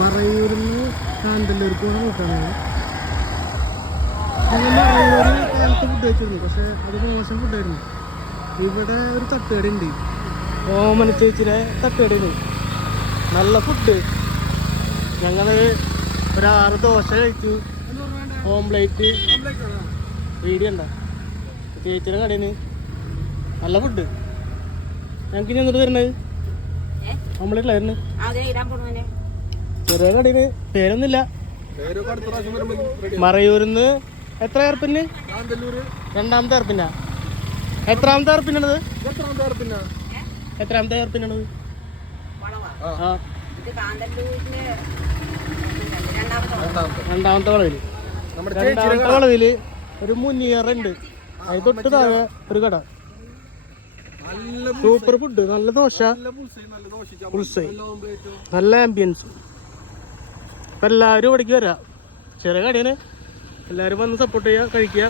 മറയൂരിൽ നിന്ന് കാന്തല്ലൂർക്ക് പോകുന്ന റൂട്ടാണ്. ഞങ്ങൾ മറയൂർ കാലത്ത് ഫുഡ് കഴിച്ചിരുന്നു, പക്ഷെ അത് മോശം ഫുഡായിരുന്നു. ഇവിടെ ഒരു തട്ടുകട ഉണ്ട്, ഓമന ചേച്ചിയുടെ തട്ടുകടയാണ്, നല്ല ഫുഡ്. ഞങ്ങൾ ഒരു 6 ദോശ കഴിച്ചു, ഓംപ്ലേറ്റ് വീഡിയോ ഉണ്ടോ ചേച്ചിയുടെ കടയിൽ നിന്ന്, നല്ല ഫുഡ്. ഞങ്ങൾക്ക് ഇനി എന്നിട്ട് തരുന്നത് ഓംപ്ലേറ്റിലായിരുന്നു. ചെറിയ കടയില് പേരൊന്നുമില്ല. മറയൂരിന്ന് എത്ര ഏർപ്പിന്? 2ാമത്തെ ഏർപ്പിനാ? എത്രാമത്തെ ഏർപ്പിനാണത്? എത്രാമത്തെ ഏർപ്പിനാണത്? ആ, 2ാമത്തെ വളവില്. 2ാമത്തെ വളവില് ഒരു മുനിയറുണ്ട്, അത് തൊട്ട് താഴെ ഒരു കട. സൂപ്പർ ഫുഡ്, നല്ല ദോശ, നല്ല ആംബിയൻസ്. അപ്പം എല്ലാവരും ഇവിടേക്ക് വരാം. ചെറിയ കടയാണ്, എല്ലാവരും വന്ന് സപ്പോർട്ട് ചെയ്യുക, കഴിക്കുക.